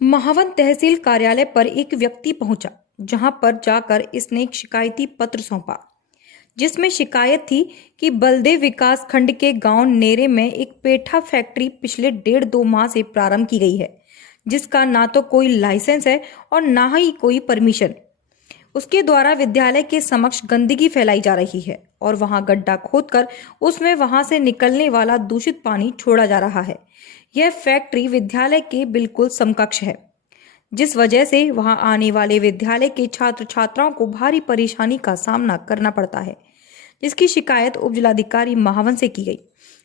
महावन तहसील कार्यालय पर एक व्यक्ति पहुंचा, जहां पर जाकर इसने एक शिकायती पत्र सौंपा, जिसमें शिकायत थी कि बलदेव विकास खंड के गांव नेरे में एक पेठा फैक्ट्री पिछले 1.5-2 माह से प्रारंभ की गई है, जिसका ना तो कोई लाइसेंस है और ना ही कोई परमिशन। उसके द्वारा विद्यालय के समक्ष गंदगी फैलाई जा रही है और वहां गड्ढा खोदकर उसमें वहां से निकलने वाला दूषित पानी छोड़ा जा रहा है। यह फैक्ट्री विद्यालय के बिल्कुल समकक्ष है, जिस वजह से वहां आने वाले विद्यालय के छात्र छात्राओं को भारी परेशानी का सामना करना पड़ता है, जिसकी शिकायत उप जिलाधिकारी महावन से की गई,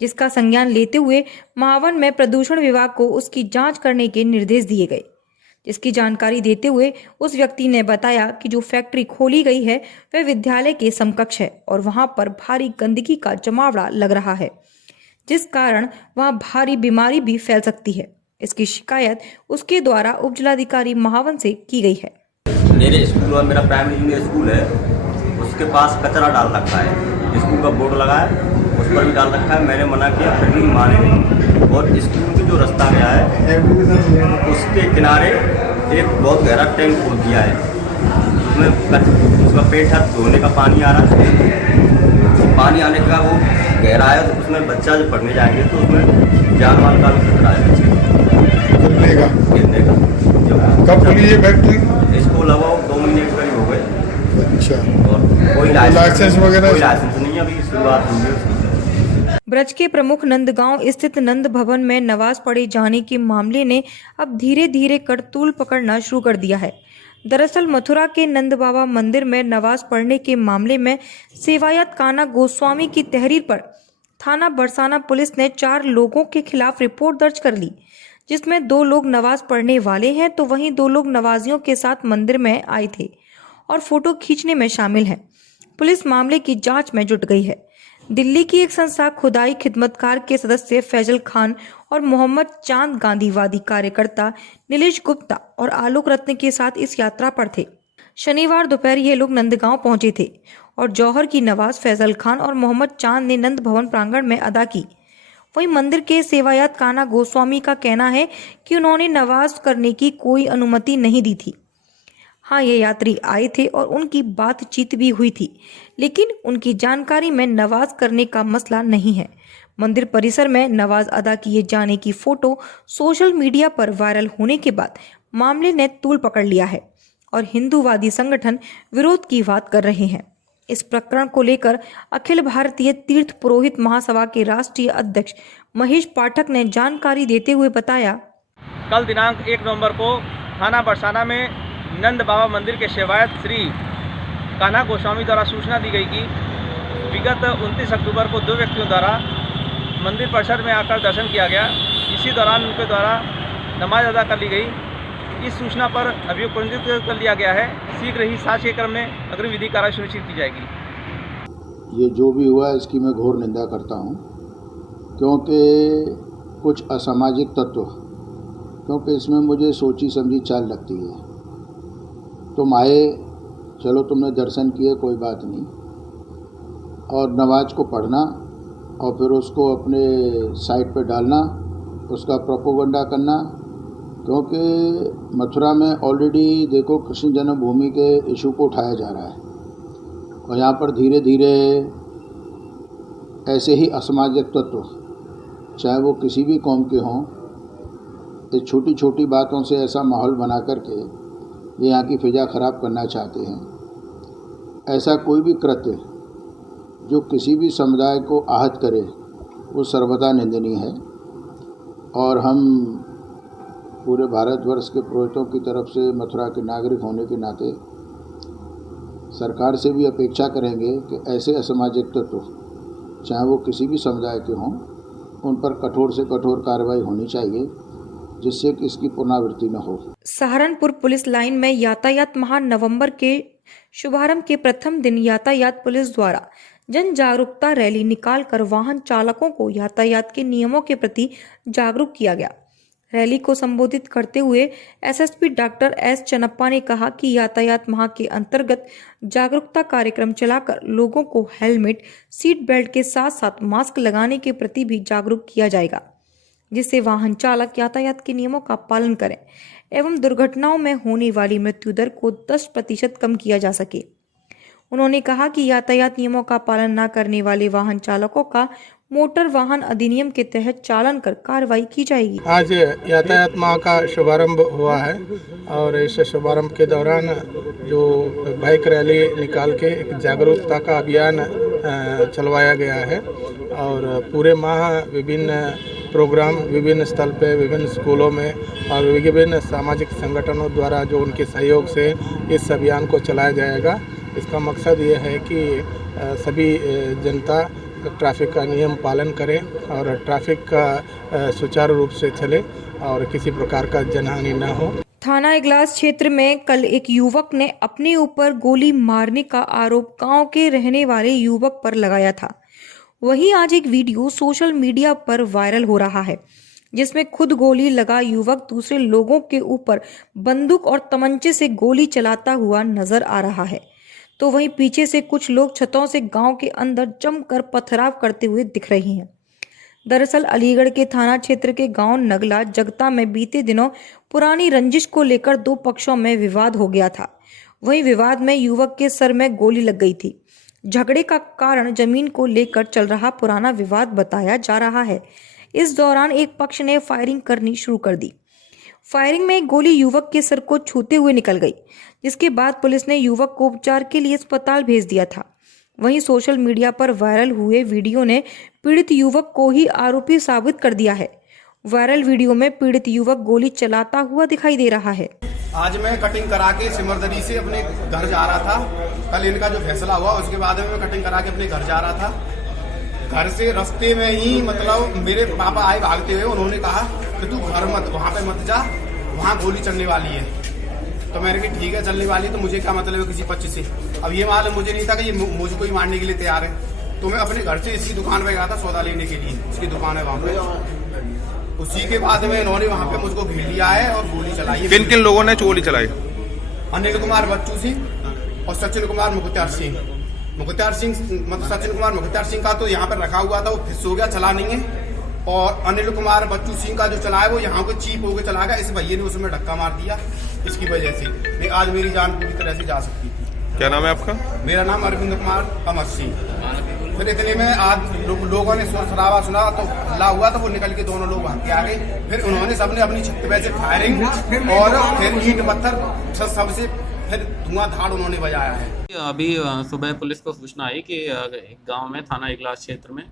जिसका संज्ञान लेते हुए महावन में प्रदूषण विभाग को उसकी जांच करने के निर्देश दिए गए। जिसकी जानकारी देते हुए उस व्यक्ति ने बताया कि जो फैक्ट्री खोली गई है वह विद्यालय के समकक्ष है और वहां पर भारी गंदगी का जमावड़ा लग रहा है, जिस कारण वहां भारी बीमारी भी फैल सकती है। इसकी शिकायत उसके द्वारा उप जिलाधिकारी महावन से की गई है। मेरे स्कूल में मेरा प्राइमरी जूनियर स्कूल है, उसके पास कचरा डाल रखा है। स्कूल का बोर्ड लगा है, उस पर भी डाल रखा है। मैंने मना किया, फिर भी माने नहीं। और स्कूल की जो रास्ता गया है उसके किनारे एक बहुत गहरा टैंक खोद दिया है, उसमें उसका पेट धोने का पानी आ रहा है। पानी आने का वो गहरा है, तो उसमें बच्चा जब पढ़ने जाएंगे तो उसमें जान माल का भी खतरा है बच्चे का गिरने का। कब खुली ये फैक्ट्री? इसको लगभग 2 महीने के करीब हो गए। अच्छा। और कोई लाइसेंस वगैरह? कोई लाइसेंस नहीं है, अभी शुरुआत हुई है उसकी। ब्रज के प्रमुख नंदगांव स्थित नंद भवन में नमाज पढ़े जाने के मामले ने अब धीरे धीरे करतूल पकड़ना शुरू कर दिया है। दरअसल मथुरा के नंद बाबा मंदिर में नमाज पढ़ने के मामले में सेवायत कान्हा गोस्वामी की तहरीर पर थाना बरसाना पुलिस ने 4 लोगों के खिलाफ रिपोर्ट दर्ज कर ली, जिसमें 2 लोग नमाज पढ़ने वाले हैं तो वहीं 2 लोग नमाजियों के साथ मंदिर में आए थे और फोटो खींचने में शामिल हैं। पुलिस मामले की जांच में जुट गई है। दिल्ली की एक संस्था खुदाई खिदमतकार के सदस्य फैजल खान और मोहम्मद चांद गांधीवादी कार्यकर्ता नीलेश गुप्ता और आलोक रत्न के साथ इस यात्रा पर थे। शनिवार दोपहर ये लोग नंदगांव पहुंचे थे और जौहर की नमाज फैजल खान और मोहम्मद चांद ने नंद भवन प्रांगण में अदा की। वहीं मंदिर के सेवायत कान्हा गोस्वामी का कहना है कि उन्होंने नमाज करने की कोई अनुमति नहीं दी थी। हाँ, ये यात्री आए थे और उनकी बातचीत भी हुई थी, लेकिन उनकी जानकारी में नमाज करने का मसला नहीं है। मंदिर परिसर में नमाज अदा किए जाने की फोटो सोशल मीडिया पर वायरल होने के बाद मामले ने तूल पकड़ लिया है और हिंदूवादी संगठन विरोध की बात कर रहे हैं। इस प्रकरण को लेकर अखिल भारतीय तीर्थ पुरोहित महासभा के राष्ट्रीय अध्यक्ष महेश पाठक ने जानकारी देते हुए बताया, कल दिनांक 1 नवंबर को थाना बरसाना में नंद बाबा मंदिर के सेवायत श्री कान्हा गोस्वामी द्वारा सूचना दी गई कि विगत 29 अक्टूबर को 2 व्यक्तियों द्वारा मंदिर परिसर में आकर दर्शन किया गया। इसी दौरान उनके द्वारा नमाज अदा कर ली गई। इस सूचना पर अभियोग पंजीकृत कर लिया गया है। शीघ्र ही साक्ष्य के क्रम में अग्रिम विधि कार्रवाई सुनिश्चित की जाएगी। ये जो भी हुआ इसकी मैं घोर निंदा करता हूँ, क्योंकि कुछ असामाजिक तत्व, क्योंकि इसमें मुझे सोची समझी चाल लगती है। तुम आए, चलो तुमने दर्शन किए, कोई बात नहीं, और नमाज को पढ़ना और फिर उसको अपने साइट पे डालना, उसका प्रोपोगंडा करना। क्योंकि मथुरा में ऑलरेडी देखो कृष्ण जन्मभूमि के इशू को उठाया जा रहा है और यहाँ पर धीरे धीरे ऐसे ही असामाजिक तत्व, चाहे वो किसी भी कौम के हों, इस छोटी छोटी बातों से ऐसा माहौल बना करके ये यहाँ की फिजा ख़राब करना चाहते हैं। ऐसा कोई भी कृत्य जो किसी भी समुदाय को आहत करे वो सर्वदा निंदनीय है और हम पूरे भारतवर्ष के पुरोहितों की तरफ से मथुरा के नागरिक होने के नाते सरकार से भी अपेक्षा करेंगे कि ऐसे असामाजिक तत्व, चाहे वो किसी भी समुदाय के हों, उन पर कठोर से कठोर कार्रवाई होनी चाहिए, जिससे कि इसकी पुनरावृत्ति न हो। सहारनपुर पुलिस लाइन में यातायात माह नवंबर के शुभारंभ के प्रथम दिन यातायात पुलिस द्वारा जन जागरूकता रैली निकालकर वाहन चालकों को यातायात के नियमों के प्रति जागरूक किया गया। रैली को संबोधित करते हुए एसएसपी डॉक्टर एस चन्नप्पा ने कहा कि यातायात माह के अंतर्गत जागरूकता कार्यक्रम चलाकर लोगों को हेलमेट, सीट बेल्ट के साथ साथ मास्क लगाने के प्रति भी जागरूक किया जाएगा। जिससे वाहन चालक यातायात के नियमों का पालन करें एवं दुर्घटनाओं में होने वाली मृत्यु दर को 10% कम किया जा सके। उन्होंने कहा कि यातायात नियमों का पालन न करने वाले वाहन चालकों का मोटर वाहन अधिनियम के तहत चालान कर कार्रवाई की जाएगी। आज यातायात माह का शुभारंभ हुआ है और इस शुभारंभ के दौरान जो बाइक रैली निकाल के एक जागरूकता का अभियान चलवाया गया है और पूरे माह विभिन्न प्रोग्राम विभिन्न स्थल पे विभिन्न स्कूलों में और विभिन्न सामाजिक संगठनों द्वारा जो उनके सहयोग से इस अभियान को चलाया जाएगा। इसका मकसद ये है कि सभी जनता ट्रैफिक का नियम पालन करें और ट्रैफिक का सुचारू रूप से चले और किसी प्रकार का जनहानि न हो। थाना इगलास क्षेत्र में कल एक युवक ने अपने ऊपर गोली मारने का आरोप गांव के रहने वाले युवक पर लगाया था। वहीं आज एक वीडियो सोशल मीडिया पर वायरल हो रहा है जिसमें खुद गोली लगा युवक दूसरे लोगों के ऊपर बंदूक और तमंचे से गोली चलाता हुआ नजर आ रहा है, तो वहीं पीछे से कुछ लोग छतों से गांव के अंदर जमकर पथराव करते हुए दिख रहे हैं। दरअसल अलीगढ़ के थाना क्षेत्र के गांव नगला जगता में बीते दिनों पुरानी रंजिश को लेकर दो पक्षों में विवाद हो गया था। वहीं विवाद में युवक के सर में गोली लग गई थी। झगड़े का कारण जमीन को लेकर चल रहा पुराना विवाद बताया जा रहा है। इस दौरान एक पक्ष ने फायरिंग करनी शुरू कर दी। फायरिंग में एक गोली युवक के सर को छूते हुए निकल गई, जिसके बाद पुलिस ने युवक को उपचार के लिए अस्पताल भेज दिया था। वहीं सोशल मीडिया पर वायरल हुए वीडियो ने पीड़ित युवक को ही आरोपी साबित कर दिया है। वायरल वीडियो में पीड़ित युवक गोली चलाता हुआ दिखाई दे रहा है। आज मैं कटिंग करा के सिमरदरी से अपने घर जा रहा था। कल इनका जो फैसला हुआ उसके बाद में मैं कटिंग करा के अपने घर जा रहा था। घर से रास्ते में ही मतलब मेरे पापा आए भागते हुए, उन्होंने कहा कि तू घर मत, वहाँ पे मत जा, वहाँ गोली चलने वाली है। तो मैंने कहा ठीक है चलने वाली, तो मुझे क्या मतलब है किसी पक्ष से। अब ये मालूम मुझे नहीं था कि ये मुझको ही मारने के लिए तैयार है। तो मैं अपने घर से इसकी दुकान पे गया था सौदा लेने के लिए, इसकी दुकान है वहाँ पे। उसी के बाद में इन्होंने वहाँ पे मुझको घेर लिया है और गोली चलाई। किन किन लोगों ने गोली चलाई? अनिल कुमार बच्चू सिंह और सचिन कुमार मुख्तार सिंह। मुख्तार सिंह मतलब सचिन कुमार मुख्तार सिंह का तो यहाँ पर रखा हुआ था, वो फिस हो गया, चला नहीं है। और अनिल कुमार बच्चू सिंह का जो चला है वो यहाँ पे चीप होकर चला गया। इस भैया ने उसमें धक्का मार दिया, इसकी वजह से नहीं आज मेरी जान पूरी तरह से जा सकती थी। क्या नाम है आपका? मेरा नाम अरविंद कुमार अमर सिंह। फिर इतने में आज लोगों ने शराबा सुना तो हल्ला हुआ, तो वो निकल के दोनों लोग भाग के आ गए। फिर उन्होंने सबने अपनी छत पे से फायरिंग और फिर ईंट पत्थर सबसे फिर धुआंधार उन्होंने बजाया है। अभी सुबह पुलिस को सूचना आई कि एक गांव में थाना इगलास क्षेत्र में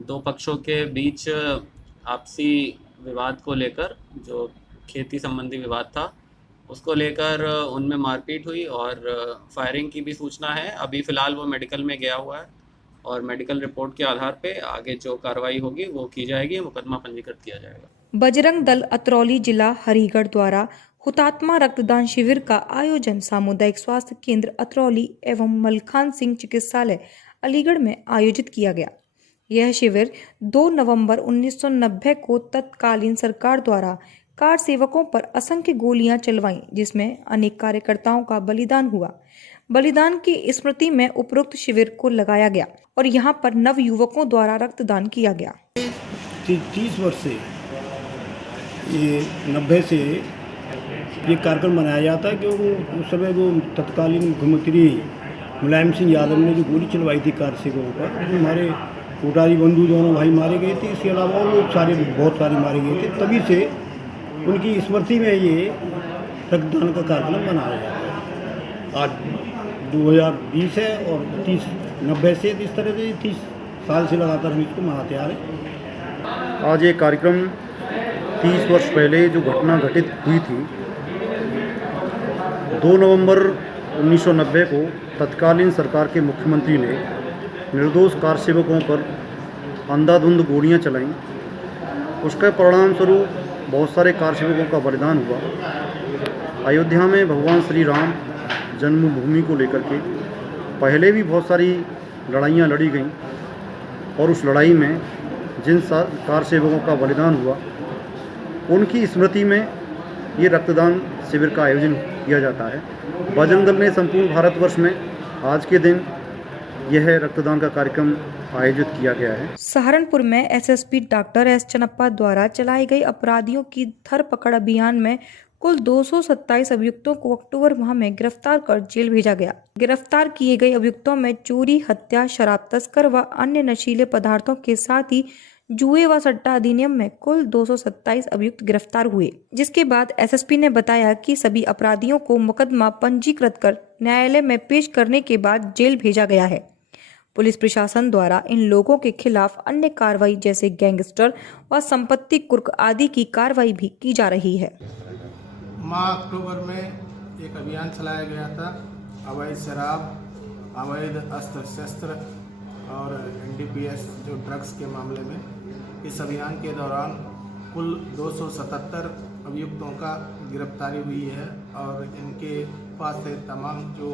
दो पक्षों के बीच आपसी विवाद को लेकर, जो खेती संबंधी विवाद था, उसको लेकर उनमें मारपीट हुई और फायरिंग की भी सूचना है। अभी फ़िलहाल वो मेडिकल में गया हुआ है और मेडिकल रिपोर्ट के आधार पे आगे जो कार्रवाई होगी वो की जाएगी, मुकदमा पंजीकृत किया जाएगा। बजरंग दल अतरौली जिला हरिगढ़ द्वारा हुतात्मा रक्तदान शिविर का आयोजन सामुदायिक स्वास्थ्य केंद्र अतरौली एवं मलखान सिंह चिकित्सालय अलीगढ़ में आयोजित किया गया। यह शिविर 2 नवंबर 1990 को तत्कालीन सरकार द्वारा कार सेवकों पर असंख्य गोलियां चलवाईं, जिसमें अनेक कार्यकर्ताओं का बलिदान हुआ। बलिदान की स्मृति में उपरोक्त शिविर को लगाया गया और यहां पर नव युवकों द्वारा रक्तदान किया गया। 30 वर्ष से ये 90 से ये कार्यक्रम मनाया जाता है, क्योंकि उस समय वो तत्कालीन मुख्यमंत्री मुलायम सिंह यादव ने जो गोली चलवाई थी कार सेवकों पर, हमारे कोटारी बंधु दोनों भाई मारे गए थे। इसके अलावा और लोग बहुत सारे मारे गए थे। तभी से उनकी स्मृति में ये रक्तदान का कार्यक्रम मनाया जाता है। आज 2020 है और 90 से इस तरह से 30 साल से लगातार हम इसको मनाते आ रहे हैं। आज ये कार्यक्रम 30 वर्ष पहले जो घटना घटित हुई थी, 2 नवंबर 1990 को तत्कालीन सरकार के मुख्यमंत्री ने निर्दोष कार सेवकों पर अंधाधुंध गोलियां चलाईं। उसके परिणाम स्वरूप बहुत सारे कार सेवकों का बलिदान हुआ। अयोध्या में भगवान श्री राम जन्मभूमि को लेकर के पहले भी बहुत सारी लड़ाइयाँ लड़ी गईं और उस लड़ाई में जिन कार सेवकों का बलिदान हुआ उनकी स्मृति में ये रक्तदान शिविर का आयोजन किया जाता है। बजरंग दल ने संपूर्ण भारतवर्ष में आज के दिन यह रक्तदान का कार्यक्रम आयोजित किया गया है। सहारनपुर में एसएसपी डॉक्टर एस चन्नप्पा द्वारा चलाई गई अपराधियों की धरपकड़ अभियान में कुल 227 अभियुक्तों को अक्टूबर माह में गिरफ्तार कर जेल भेजा गया। गिरफ्तार किए गए अभियुक्तों में चोरी, हत्या, शराब तस्कर व अन्य नशीले पदार्थों के साथ ही जुए व सट्टा अधिनियम में कुल 227 अभियुक्त गिरफ्तार हुए। जिसके बाद एसएसपी ने बताया कि सभी अपराधियों को मुकदमा पंजीकृत कर न्यायालय में पेश करने के बाद जेल भेजा गया है। पुलिस प्रशासन द्वारा इन लोगों के खिलाफ अन्य कार्रवाई जैसे गैंगस्टर व संपत्ति कुर्क आदि की कार्रवाई भी की जा रही है। माह अक्टूबर में एक अभियान चलाया गया था अवैध शराब, अवैध अस्त्र शस्त्र और एनडीपीएस जो ड्रग्स के मामले में। इस अभियान के दौरान कुल 277 अभियुक्तों का गिरफ्तारी हुई है और इनके पास से तमाम जो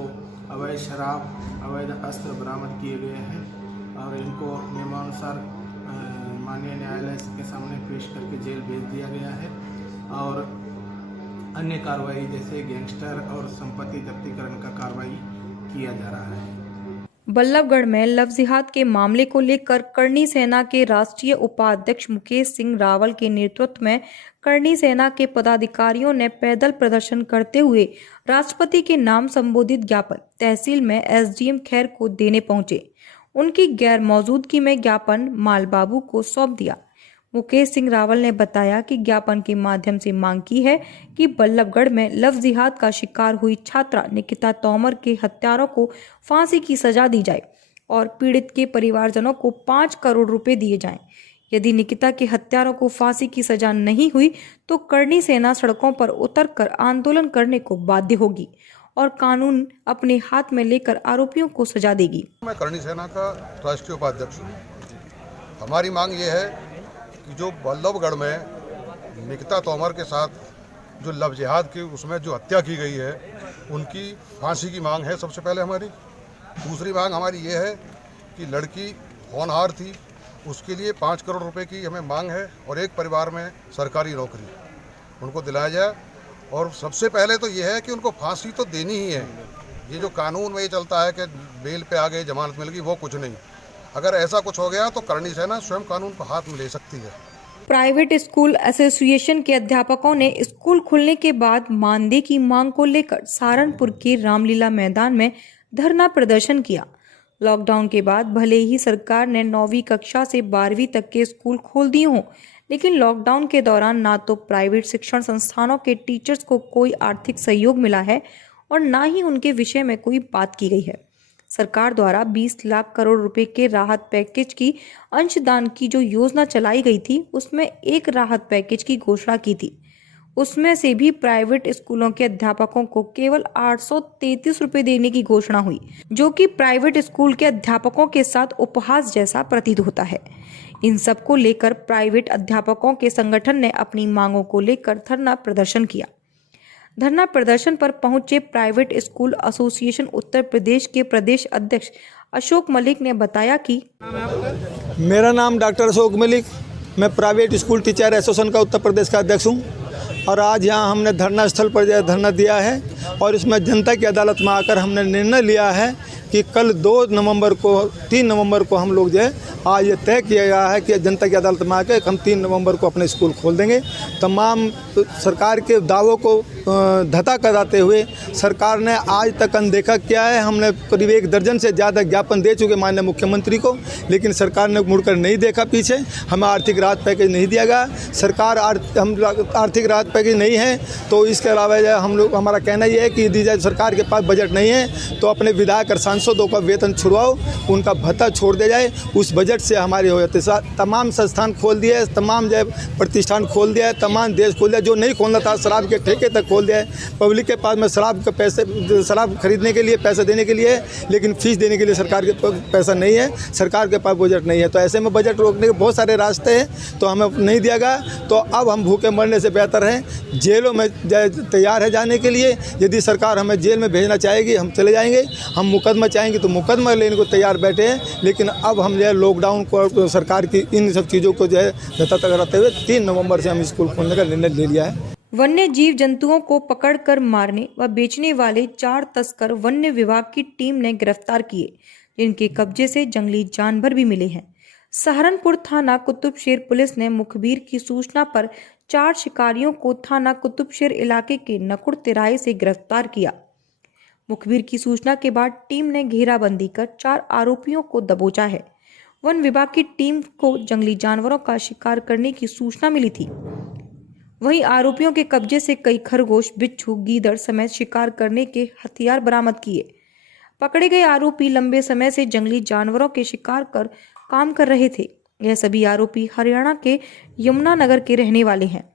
अवैध शराब, अवैध अस्त्र बरामद किए गए हैं और इनको नियमानुसार माननीय न्यायालय के सामने पेश करके जेल भेज दिया गया है और अन्य कार्रवाई जैसे गैंगस्टर और संपत्ति जब्तीकरण का कार्रवाई किया जा रहा है। बल्लभगढ़ में लव जिहाद के मामले को लेकर करणी सेना के राष्ट्रीय उपाध्यक्ष मुकेश सिंह रावल के नेतृत्व में करणी सेना के पदाधिकारियों ने पैदल प्रदर्शन करते हुए राष्ट्रपति के नाम संबोधित ज्ञापन तहसील में एसडीएम खैर को देने पहुंचे। उनकी गैर मौजूदगी में ज्ञापन मालबाबू को सौंप दिया। मुकेश सिंह रावल ने बताया कि ज्ञापन के माध्यम से मांग की है कि बल्लभगढ़ में लव जिहाद का शिकार हुई छात्रा निकिता तोमर के हत्यारों को फांसी की सजा दी जाए और पीड़ित के परिवारजनों को 5 करोड़ रुपए दिए जाएं। यदि निकिता के हत्यारों को फांसी की सजा नहीं हुई तो करणी सेना सड़कों पर उतरकर आंदोलन करने को बाध्य होगी और कानून अपने हाथ में लेकर आरोपियों को सजा देगी। मैं करणी सेना का राष्ट्रीय उपाध्यक्ष हूँ। हमारी मांग ये है कि जो बल्लभगढ़ में निकिता तोमर के साथ जो लव जिहाद की उसमें जो हत्या की गई है उनकी फांसी की मांग है सबसे पहले हमारी। दूसरी मांग हमारी ये है कि लड़की होनहार थी, उसके लिए 5 करोड़ रुपए की हमें मांग है और एक परिवार में सरकारी नौकरी उनको दिलाया जाए। और सबसे पहले तो ये है कि उनको फांसी तो देनी ही है। ये जो कानून में ये चलता है कि बेल पे आ गए, जमानत मिल गई, वो कुछ नहीं। अगर ऐसा कुछ हो गया तो करणी सेना स्वयं कानून को हाथ में ले सकती है। प्राइवेट स्कूल एसोसिएशन के अध्यापकों ने स्कूल खुलने के बाद मानदेय की मांग को लेकर सहारनपुर के रामलीला मैदान में धरना प्रदर्शन किया। लॉकडाउन के बाद भले ही सरकार ने 9वीं कक्षा से 12वीं तक के स्कूल खोल दिए हों, लेकिन लॉकडाउन के दौरान ना तो प्राइवेट शिक्षण संस्थानों के टीचर्स को कोई आर्थिक सहयोग मिला है और ना ही उनके विषय में कोई बात की गई है। सरकार द्वारा 20 लाख करोड़ रुपए के राहत पैकेज की अंशदान की जो योजना चलाई गई थी उसमें एक राहत पैकेज की घोषणा की थी। उसमें से भी प्राइवेट स्कूलों के अध्यापकों को केवल 833 रुपए देने की घोषणा हुई, जो कि प्राइवेट स्कूल के अध्यापकों के साथ उपहास जैसा प्रतीत होता है। इन सब को लेकर प्राइवेट अध्यापकों के संगठन ने अपनी मांगों को लेकर धरना प्रदर्शन किया। धरना प्रदर्शन पर पहुंचे private school association Uttar Pradesh के प्रदेश अध्यक्ष अशोक मलिक ने बताया कि मेरा नाम डॉक्टर अशोक मलिक, मैं प्राइवेट स्कूल टीचर एसोसिएशन का उत्तर प्रदेश का अध्यक्ष हूं और आज यहां हमने धरना स्थल पर धरना दिया है और इसमें जनता की अदालत में आकर हमने निर्णय लिया है कि कल 3 नवंबर को हम लोग जो है आज ये तय किया गया है कि जनता की अदालत में आकर हम 3 नवंबर को अपने स्कूल खोल देंगे। तमाम सरकार के दावों को धता कराते हुए सरकार ने आज तक अनदेखा किया है। हमने करीब 1 दर्जन से ज़्यादा ज्ञापन दे चुके माननीय मुख्यमंत्री को, लेकिन सरकार ने मुड़कर नहीं देखा पीछे। हमें आर्थिक राहत पैकेज नहीं दिया गया। सरकार हम आर्थिक राहत पैकेज नहीं है तो इसके अलावा हम लोग हमारा कहना ये है कि यदि सरकार के पास बजट नहीं है तो अपने विधायक और सांसदों का वेतन छुड़वाओ, उनका भत्ता छोड़ दिया जाए, उस बजट से हमारे हो जाते। तमाम संस्थान खोल दिए, तमाम जो प्रतिष्ठान खोल दिया है, तमाम देश खोल दिया। जो नहीं खोलना था शराब के ठेके तक खोल दिया है। पब्लिक के पास में शराब खरीदने के लिए पैसे देने के लिए, लेकिन फीस देने के लिए सरकार के पास पैसा नहीं है, सरकार के पास बजट नहीं है। तो ऐसे में बजट रोकने के बहुत सारे रास्ते हैं, तो हमें नहीं दिया गया। तो अब हम भूखे मरने से बेहतर हैं जेलों में तैयार है जाने के लिए। यदि सरकार हमें जेल में भेजना चाहेगी हम चले जाएंगे, हम मुकदमा चाहेंगे तो मुकदमा लेने को तैयार बैठे हैं। लेकिन अब हम जो है लॉकडाउन को सरकार की इन सब चीज़ों को जो है धता कराते हुए 3 नवंबर से हम स्कूल खोलने का निर्णय ले लिया है। वन्य जीव जंतुओं को पकड़कर मारने व बेचने वाले 4 तस्कर वन्य विभाग की टीम ने गिरफ्तार किए, जिनके कब्जे से जंगली जानवर भी मिले हैं। सहारनपुर थाना कुतुबशेर पुलिस ने मुखबिर की सूचना पर 4 शिकारियों को थाना कुतुबशेर इलाके के नकुड़ तिराहे से गिरफ्तार किया। मुखबिर की सूचना के बाद टीम ने घेराबंदी कर 4 आरोपियों को दबोचा है। वन विभाग की टीम को जंगली जानवरों का शिकार करने की सूचना मिली थी। वहीं आरोपियों के कब्जे से कई खरगोश, बिच्छू, गीदड़ समेत शिकार करने के हथियार बरामद किए। पकड़े गए आरोपी लंबे समय से जंगली जानवरों के शिकार कर काम कर रहे थे। यह सभी आरोपी हरियाणा के यमुनानगर के रहने वाले हैं।